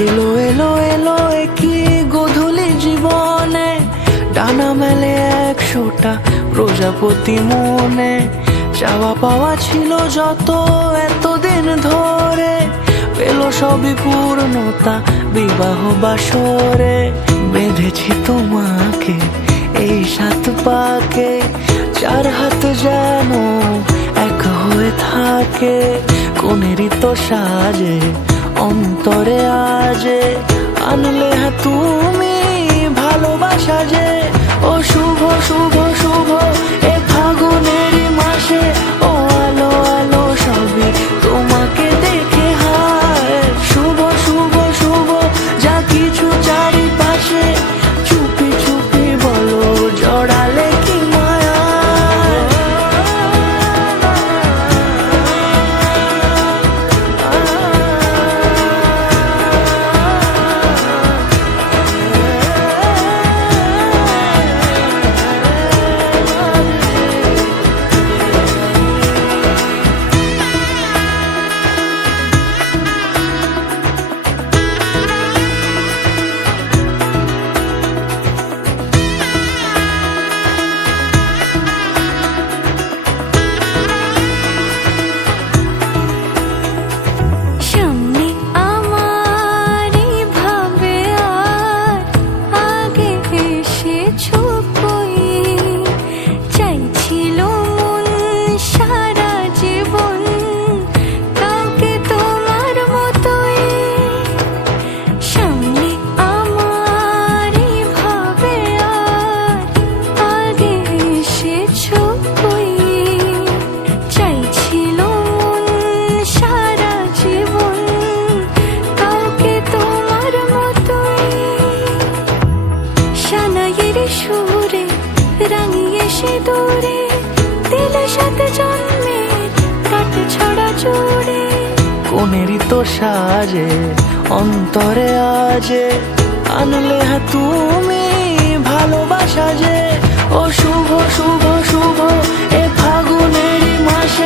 এলো এলো এলো কি গোধূলি জীবনে, ডানা মেলে 100টা প্রজাপতি মনে। চাওয়া পাওয়া ছিল যত এতদিন ধরে, পেল সবই পূর্ণতা বিবাহ বাসরে। বেঁধেছি তোমাকে এই 7 পাকে, 4 হাত যেন এক হয়ে থাকে। কোনেরই তো সাজে অন্তরে আজে, আনলে তুমি ভালোবাসা যে। ও শুভ শুভ শুভ এ ফাগুনেরই মাসে, ও আলো আলো সবই তোমাকে দেখে হায়। শুভ শুভ শুভ যা কিছু চারিপাশে, চুপি চুপি বলো জড়ালে কি মায়া। সুরে রাঙিয়ে সে দূরে, দিলে 7 জন্মের কাট ছড়া জুড়ে। কোনেরই তো সাজে অন্তরে আজে, আনলে তুমি ভালোবাসা যে। ও শুভ শুভ শুভ এ ফাগুনেরই মাসে,